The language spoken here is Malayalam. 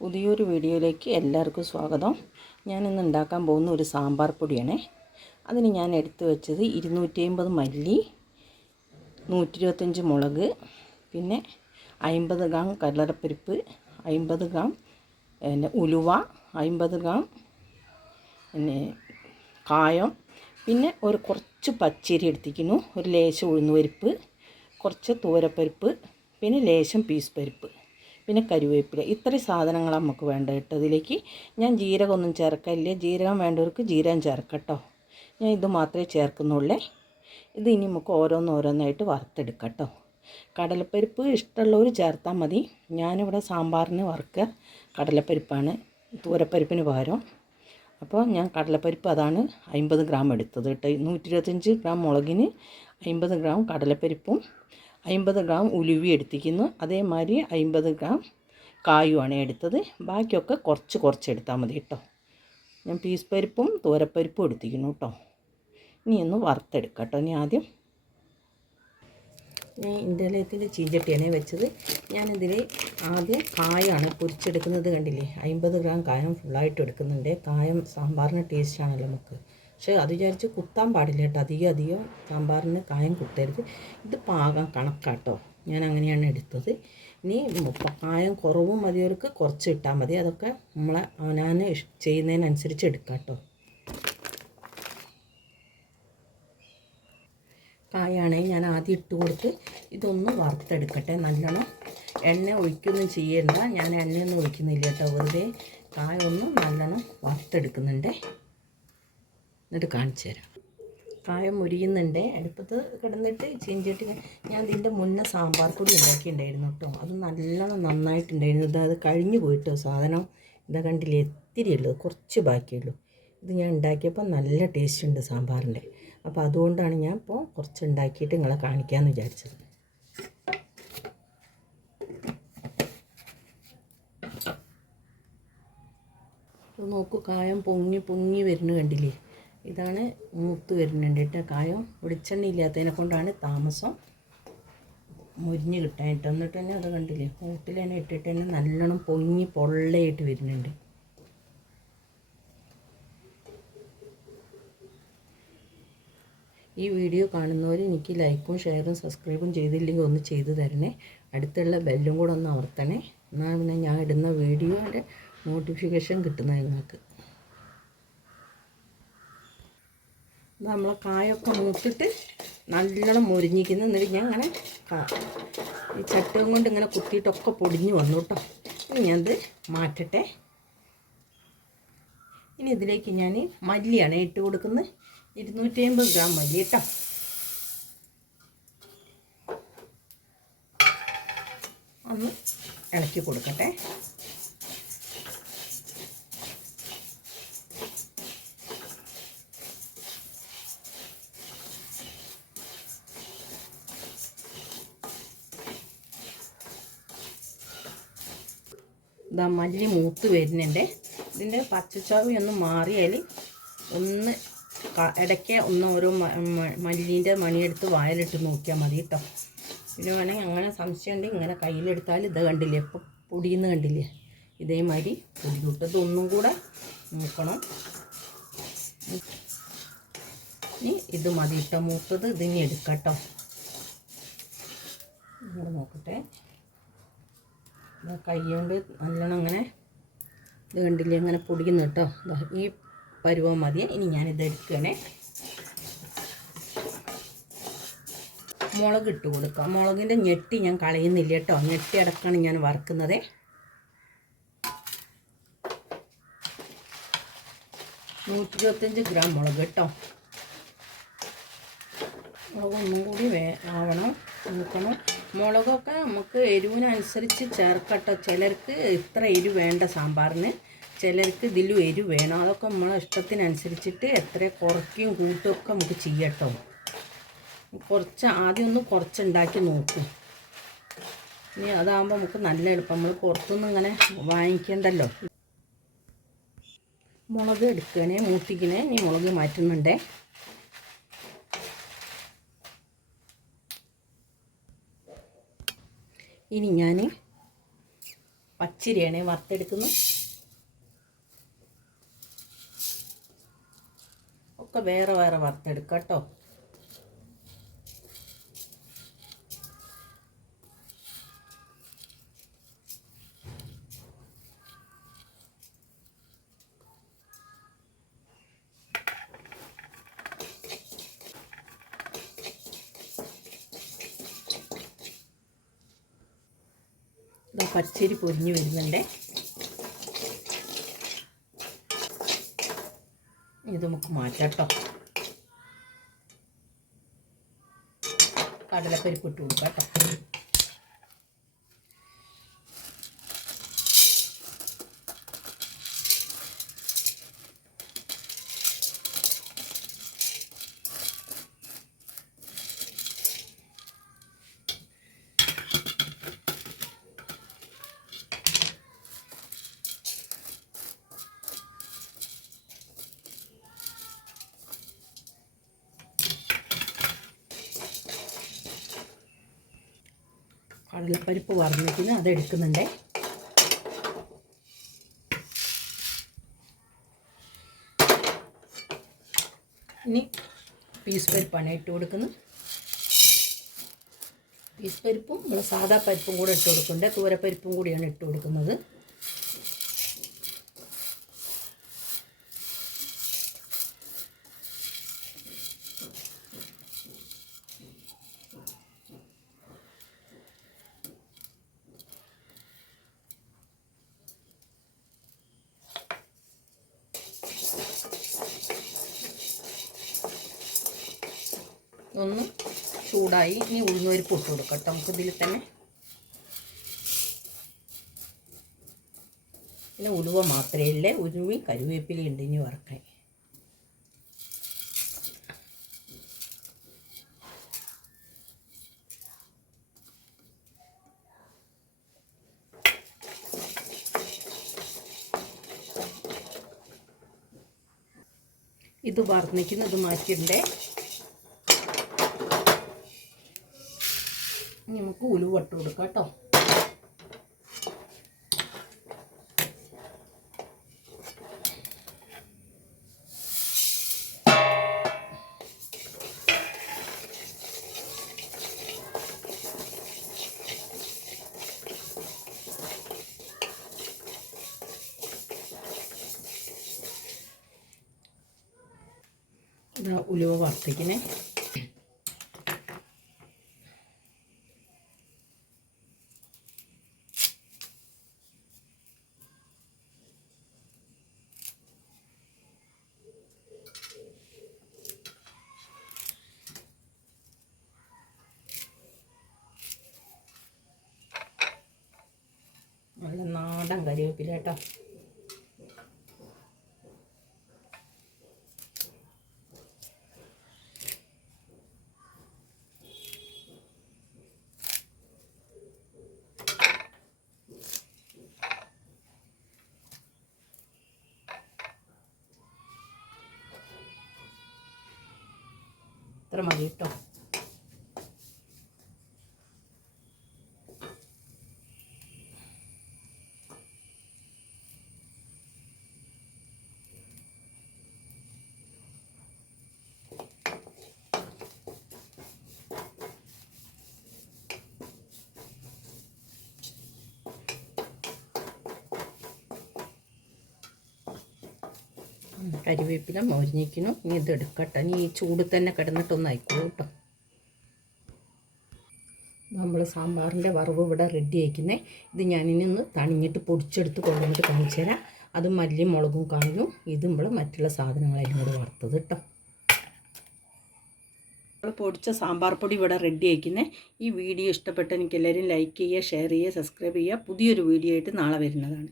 പുതിയൊരു വീഡിയോയിലേക്ക് എല്ലാവർക്കും സ്വാഗതം. ഞാനിന്ന് ഉണ്ടാക്കാൻ പോകുന്ന ഒരു സാമ്പാർ പൊടിയാണ്. അതിന് ഞാൻ എടുത്തു വെച്ചത് ഇരുന്നൂറ്റി അമ്പത് മല്ലി നൂറ്റി ഇരുപത്തഞ്ച് മുളക് പിന്നെ അമ്പത് ഗ്രാം കല്ലറപ്പരിപ്പ് അമ്പത് ഗ്രാം പിന്നെ ഉലുവ അമ്പത് ഗ്രാം പിന്നെ കായം പിന്നെ ഒരു കുറച്ച് പച്ചരി എടുത്തിരിക്കുന്നു. ഒരു ലേശം ഉഴുന്നുപരിപ്പ് കുറച്ച് തൂരപ്പരിപ്പ് പിന്നെ ലേശം പീസ് പരിപ്പ് പിന്നെ കരുവേപ്പില. ഇത്രയും സാധനങ്ങൾ നമുക്ക് വേണ്ട കേട്ടോ. ഇതിലേക്ക് ഞാൻ ജീരകമൊന്നും ചേർക്കില്ല ജീരകം വേണ്ടവർക്ക് ജീരകം ചേർക്കട്ടോ. ഞാൻ ഇത് മാത്രമേ ചേർക്കുന്നുള്ളേ. ഇത് ഇനി നമുക്ക് ഓരോന്നോരോന്നായിട്ട് വറുത്തെടുക്കാം കേട്ടോ കടലപ്പരിപ്പ് ഇഷ്ടമുള്ളവർ ചേർത്താൽ മതി. ഞാനിവിടെ സാമ്പാറിന് വറുക്ക കടലപ്പരിപ്പാണ്. തൂരപ്പരിപ്പിന് പകരം. അപ്പോൾ ഞാൻ കടലപ്പരിപ്പ് അതാണ് അമ്പത് ഗ്രാം എടുത്തത് കേട്ടോ. നൂറ്റി ഇരുപത്തഞ്ച് ഗ്രാം മുളകിന് അമ്പത് ഗ്രാം കടലപ്പരിപ്പും അമ്പത് ഗ്രാം ഉലുവി എടുത്തിരിക്കുന്നു. അതേമാതിരി അമ്പത് ഗ്രാം കായുമാണ് എടുത്തത്. ബാക്കിയൊക്കെ കുറച്ച് കുറച്ച് എടുത്താൽ മതി കേട്ടോ. ഞാൻ പീസ് പരിപ്പും തോരപ്പരിപ്പും എടുത്തിരിക്കുന്നു കേട്ടോ. ഇനി ഒന്ന് വറുത്തെടുക്കാം കേട്ടോ ഇനി ആദ്യം. ഞാൻ ഇന്റർനെറ്റിൽ ചീഞ്ചട്ടിയാണ് വെച്ചത്. ഞാനിതിൽ ആദ്യം കായാണ് പൊരിച്ചെടുക്കുന്നത് കണ്ടില്ലേ? അമ്പത് ഗ്രാം കായം ഫുള്ളായിട്ട് എടുക്കുന്നുണ്ട്. കായം സാമ്പാറിന് ടേസ്റ്റാണല്ലോ നമുക്ക്. പക്ഷേ അത് വിചാരിച്ച് കുത്താൻ പാടില്ല കേട്ടോ. അധികം അധികം സാമ്പാറിന് കായം കുത്തരുത്. ഇത് പാകം കണക്കാട്ടോ. ഞാൻ അങ്ങനെയാണ് എടുത്തത്. ഇനി കായം കുറവും മതിയവർക്ക് കുറച്ച് ഇട്ടാൽ മതി. അതൊക്കെ നമ്മളെ അവനാൻ ചെയ്യുന്നതിനനുസരിച്ച് എടുക്കാം കേട്ടോ കായാണെങ്കിൽ ഞാൻ ആദ്യം ഇട്ട് കൊടുത്ത് ഇതൊന്ന് വറുത്തെടുക്കട്ടെ. നല്ലോണം എണ്ണ ഒഴിക്കൊന്നും ചെയ്യണ്ട. ഞാൻ എണ്ണയൊന്നും ഒഴിക്കുന്നില്ല കേട്ടോ. വെറുതെ കായ ഒന്ന് നല്ലോണം വറുത്തെടുക്കുന്നുണ്ട്. എന്നിട്ട് കാണിച്ചു തരാം. കായം മുരിയുന്നുണ്ട്. അടുപ്പത്ത് കിടന്നിട്ട് ചീഞ്ചട്ടി ഞാൻ ഇതിന്റെ മുന്നേ സാമ്പാർ പൊടി ഉണ്ടാക്കിയിട്ടുണ്ടായിരുന്നു കേട്ടോ. അത് നല്ലോണം നന്നായിട്ടുണ്ടായിരുന്നു. ഇത് അത് കഴിഞ്ഞു പോയിട്ടോ സാധനം. ഇതാ കണ്ടില്ലേ? ഇത്തിരി ഉള്ളൂ. കുറച്ച് ബാക്കിയുള്ളൂ. ഇത് ഞാൻ ഉണ്ടാക്കിയപ്പോൾ നല്ല ടേസ്റ്റ് ഉണ്ട് സാമ്പാറിന്റെ. അപ്പോൾ അതുകൊണ്ടാണ് ഞാൻ ഇപ്പോൾ കുറച്ച് ഉണ്ടാക്കിയിട്ട് നിങ്ങളെ കാണിക്കാമെന്ന് വിചാരിച്ചത്. നോക്കൂ കായം പൊങ്ങി പൊങ്ങി വരുന്നു കണ്ടില്ലേ? ഇതാണ് മൂത്ത് വരുന്നുണ്ട് കേട്ടോ കായം. വെളിച്ചെണ്ണ ഇല്ലാത്തതിനെ കൊണ്ടാണ് താമസം മുരിഞ്ഞ് കിട്ടാനായിട്ട് എന്നിട്ട് തന്നെ അത് കണ്ടില്ലേ കൂട്ടിൽ തന്നെ ഇട്ടിട്ട് തന്നെ നല്ലോണം പൊങ്ങി പൊള്ളയായിട്ട് വരുന്നുണ്ട്. ഈ വീഡിയോ കാണുന്നവർ എനിക്ക് ലൈക്കും ഷെയറും സബ്സ്ക്രൈബും ചെയ്തില്ലെങ്കിൽ ഒന്ന് ചെയ്തു തരണേ. അടുത്തുള്ള ബെല്ലും കൂടെ ഒന്ന് അമർത്തണേ. എന്നാൽ പിന്നെ ഞാൻ ഇടുന്ന വീഡിയോയുടെ നോട്ടിഫിക്കേഷൻ കിട്ടുന്നത് നിങ്ങൾക്ക്. നമ്മളെ കായൊക്കെ മൂത്തിട്ട് നല്ലോണം മുരിഞ്ഞിരിക്കുന്നു. എന്നിട്ട് ഞാൻ അങ്ങനെ ഈ ചട്ടവും കൊണ്ട് ഇങ്ങനെ കുത്തിയിട്ടൊക്കെ പൊടിഞ്ഞു വന്നു കേട്ടോ. ഇനി ഞാനത് മാറ്റട്ടെ. ഇനി ഇതിലേക്ക് ഞാൻ മല്ലിയാണ് ഇട്ട് കൊടുക്കുന്നത്. ഇരുന്നൂറ്റി അമ്പത് ഗ്രാം മല്ലി കേട്ടോ. ഒന്ന് ഇളക്കി കൊടുക്കട്ടെ. ഇതാ മല്ലി മൂത്ത് വരുന്നുണ്ട്. ഇതിന്റെ പച്ചച്ചാവി ഒന്ന് മാറിയാൽ ഒന്ന് ഇടയ്ക്ക് ഒന്ന് ഓരോ മല്ലീന്റെ മണിയെടുത്ത് വായലിട്ട് നോക്കിയാൽ മതി കേട്ടോ. പിന്നെ വേണമെങ്കിൽ അങ്ങനെ സംശയമുണ്ട് ഇങ്ങനെ കയ്യിലെടുത്താൽ ഇത് കണ്ടില്ലേ? ഇപ്പം പൊടിയുന്ന കണ്ടില്ലേ? ഇതേമാതിരി പൊടി കിട്ടത് ഒന്നും കൂടെ നോക്കണം ഇനി ഇത് മതി കേട്ടോ. മൂത്തത് ഇതിനി എടുക്കാം കേട്ടോ. നോക്കട്ടെ. കൈ കൊണ്ട് നല്ലോണം അങ്ങനെ ഇത് അങ്ങനെ പൊടിക്കുന്നു കേട്ടോ. ഈ പരുവം മതി ഇനി ഞാനിത് എടുക്കണേ മുളക് ഇട്ട് കൊടുക്കാം. മുളകിന്റെ ഞെട്ടി ഞാൻ കളയുന്നില്ല കേട്ടോ. ഞെട്ടി അടക്കാണ് ഞാൻ വറുക്കുന്നത്. നൂറ്റി ഇരുപത്തഞ്ച് ഗ്രാം മുളക് കേട്ടോ. മുളക് ഒന്നും കൂടി വേ ആവണം. നോക്കണം മുളകൊക്കെ നമുക്ക് എരിവിനനുസരിച്ച് ചേർക്കട്ടോ. ചിലർക്ക് ഇത്ര എരിവ് വേണ്ട സാമ്പാറിന്. ചിലർക്ക് ഇതിലും എരിവ് വേണം. അതൊക്കെ നമ്മളെ ഇഷ്ടത്തിനനുസരിച്ചിട്ട് എത്ര കുറയ്ക്കും കൂട്ടും ഒക്കെ നമുക്ക് ചെയ്യട്ടോ. കുറച്ച് ആദ്യം ഒന്ന് കുറച്ചുണ്ടാക്കി നോക്കും. ഇനി അതാകുമ്പോൾ നമുക്ക് നല്ല എളുപ്പം. നമ്മൾ പുറത്തുനിന്ന് ഇങ്ങനെ വാങ്ങിക്കണ്ടല്ലോ. മുളക് എടുക്കണേ മൂട്ടിക്കണേ ഇനി മുളക് മാറ്റുന്നുണ്ടേ. ഇനി ഞാൻ പച്ചരിയാണ് വറുത്തെടുക്കുന്നത്. ഒക്കെ വേറെ വേറെ വറുത്തെടുക്കാം കേട്ടോ. പച്ചരി പൊരിഞ്ഞു വരുന്നുണ്ട്. ഇത് നമുക്ക് മാറ്റാട്ടോ കടലപ്പരിപ്പ് ഇട്ട് കൊടുക്കാം കേട്ടോ കടലപ്പരിപ്പ് വറന്നിട്ട് അത് എടുക്കുന്നുണ്ട്. ഇനി പീസ് പരിപ്പാണ് ഇട്ട് കൊടുക്കുന്നത്. പീസ് പരിപ്പും നമ്മൾ സാധാ പരിപ്പും കൂടെ ഇട്ട് കൊടുക്കുന്നുണ്ട്. തൂരപ്പരിപ്പും കൂടിയാണ് ഇട്ട് കൊടുക്കുന്നത്. ഒന്ന് ചൂടായി ഇനി ഉഴുന്നുപരിപ്പ് ഇട്ട് കൊടുക്കാം കേട്ടോ നമുക്ക് ഇതിൽ തന്നെ പിന്നെ ഉലുവ മാത്രമേ ഇല്ലേ ഉലുവയും കരുവേപ്പില ഉണ്ട് ഇനി വറക്കാൻ. ഇത് വറന്നിക്കുന്നത് മാറ്റിയിട്ടുണ്ടേ ഇനി നമുക്ക് ഉലുവ ഇട്ട് കൊടുക്കാം കേട്ടോ. ഉലുവ വറുത്തിക്കണേ നാടൻ കരിവേപ്പില കേട്ടോ. ഇത്ര മതി കേട്ടോ. കരിവേപ്പില മൊരിഞ്ഞിക്കണം ഇനി ഇത് എടുക്കട്ടെ. ഇനി ഈ ചൂട് തന്നെ കിടന്നിട്ടൊന്ന് ആയിക്കോളൂ കേട്ടോ നമ്മൾ സാമ്പാറിന്റെ വറവ് ഇവിടെ റെഡി ആയിക്കുന്നേ. ഇത് ഞാനിനി ഒന്ന് തണിഞ്ഞിട്ട് പൊടിച്ചെടുത്ത് കൊണ്ടുവന്നിട്ട് കാണിച്ചു തരാം. അത് മല്ലിയും മുളകും കാണുന്നു ഇത് നമ്മൾ മറ്റുള്ള സാധനങ്ങളെല്ലാം കൂടെ വറുത്തത് കേട്ടോ. നമ്മൾ പൊടിച്ച സാമ്പാർ പൊടി ഇവിടെ റെഡി ആയിക്കുന്നേ. ഈ വീഡിയോ ഇഷ്ടപ്പെട്ട എനിക്ക് എല്ലാവരും ലൈക്ക് ചെയ്യുക ഷെയർ ചെയ്യുക സബ്സ്ക്രൈബ് ചെയ്യുക. പുതിയൊരു വീഡിയോ ആയിട്ട് നാളെ വരുന്നതാണ്.